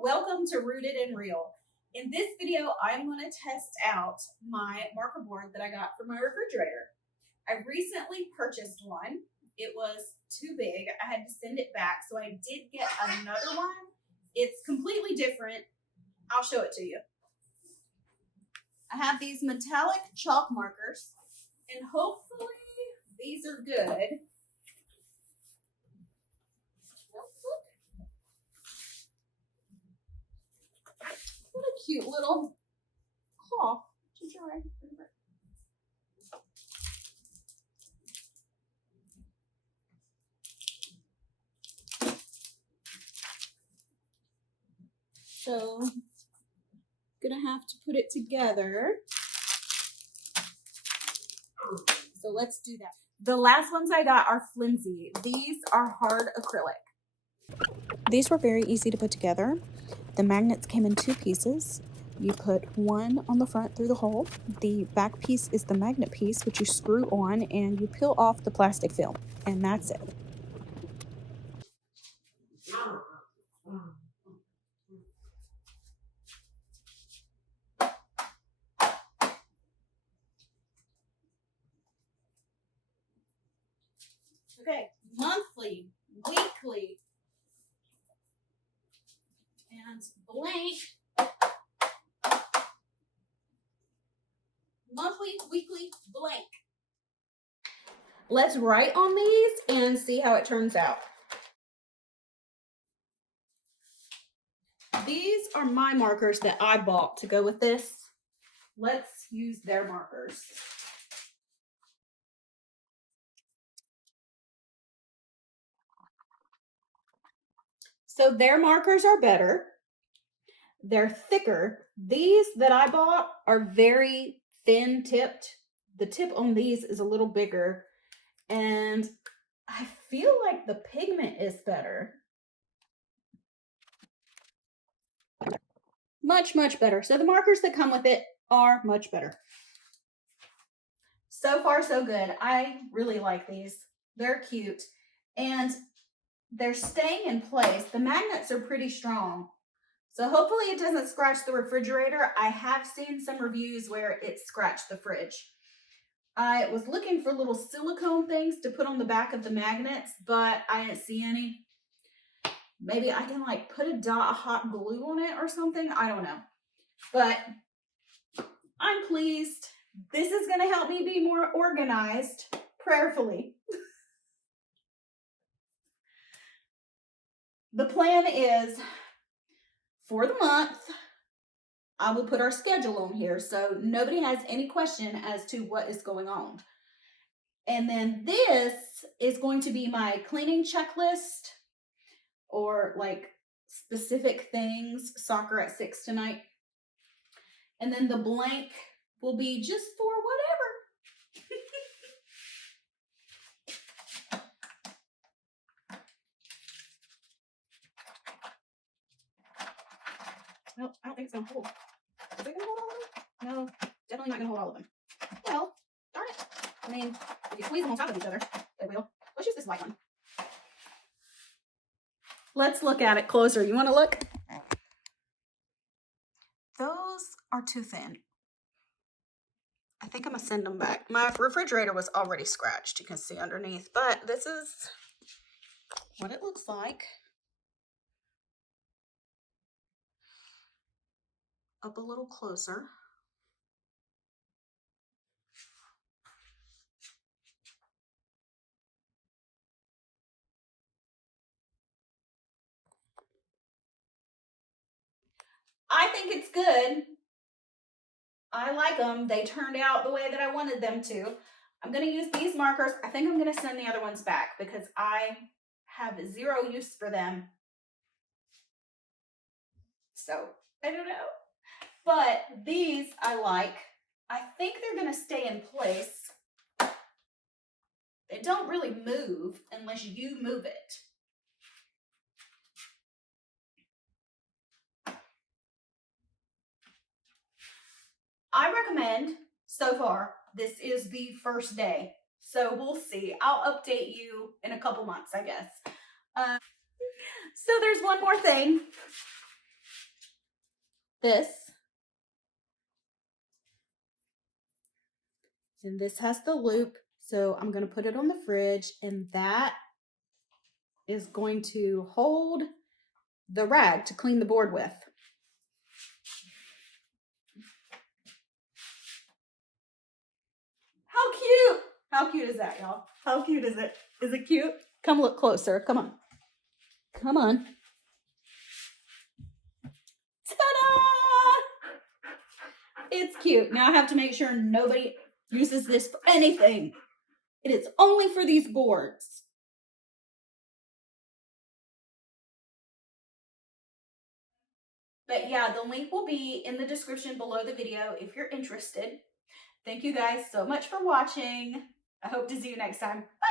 welcome to Rooted and Real. In this video, I'm going to test out my marker board that I got for my refrigerator. I recently purchased one. It was too big. I had to send it back, so I did get another one. It's completely different. I'll show it to you. I have these metallic chalk markers, and hopefully these are good. What a cute little cloth to dry. So, gonna have to put it together. So let's do that. The last ones I got are flimsy. These are hard acrylic. These were very easy to put together. The magnets came in two pieces. You put one on the front through the hole. The back piece is the magnet piece, which you screw on and you peel off the plastic film. And that's it. Okay, monthly, weekly, and blank. Monthly, weekly, blank. Let's write on these and see how it turns out. These are my markers that I bought to go with this. Let's use their markers. So their markers are better. They're thicker. These that I bought are very thin tipped. The tip on these is a little bigger, and I feel like the pigment is better. Much, much better. So the markers that come with it are much better. So far, so good. I really like these. They're cute, and they're staying in place. The magnets are pretty strong. So hopefully it doesn't scratch the refrigerator. I have seen some reviews where it scratched the fridge. I was looking for little silicone things to put on the back of the magnets, but I didn't see any. Maybe I can like put a dot of hot glue on it or something. I don't know. But I'm pleased. This is going to help me be more organized, prayerfully. The plan is for the month, I will put our schedule on here so nobody has any question as to what is going on. And then this is going to be my cleaning checklist or like specific things, soccer at 6 tonight. And then the blank will be just for whatever. Well, I don't think it's going to hold. Is it going to hold all of them? No, definitely not going to hold all of them. Well, darn it. I mean, if you squeeze them on top of each other, they will. Let's use this white one. Let's look at it closer. You want to look? Those are too thin. I think I'm going to send them back. My refrigerator was already scratched. You can see underneath. But this is what it looks like. Up a little closer. I think it's good. I like them. They turned out the way that I wanted them to. I'm going to use these markers. I think I'm going to send the other ones back because I have zero use for them. So, I don't know. But these I like. I think they're going to stay in place. They don't really move unless you move it. I recommend, so far, this is the first day. So we'll see. I'll update you in a couple months, I guess. So there's one more thing. this. And this has the loop. So I'm going to put it on the fridge, and that is going to hold the rag to clean the board with. How cute! How cute is that, y'all? How cute is it? Is it cute? Come look closer. Come on. Come on. Ta-da! It's cute. Now I have to make sure nobody uses this for anything. It is only for these boards. But yeah, the link will be in the description below the video if you're interested. Thank you guys so much for watching. I hope to see you next time. Bye!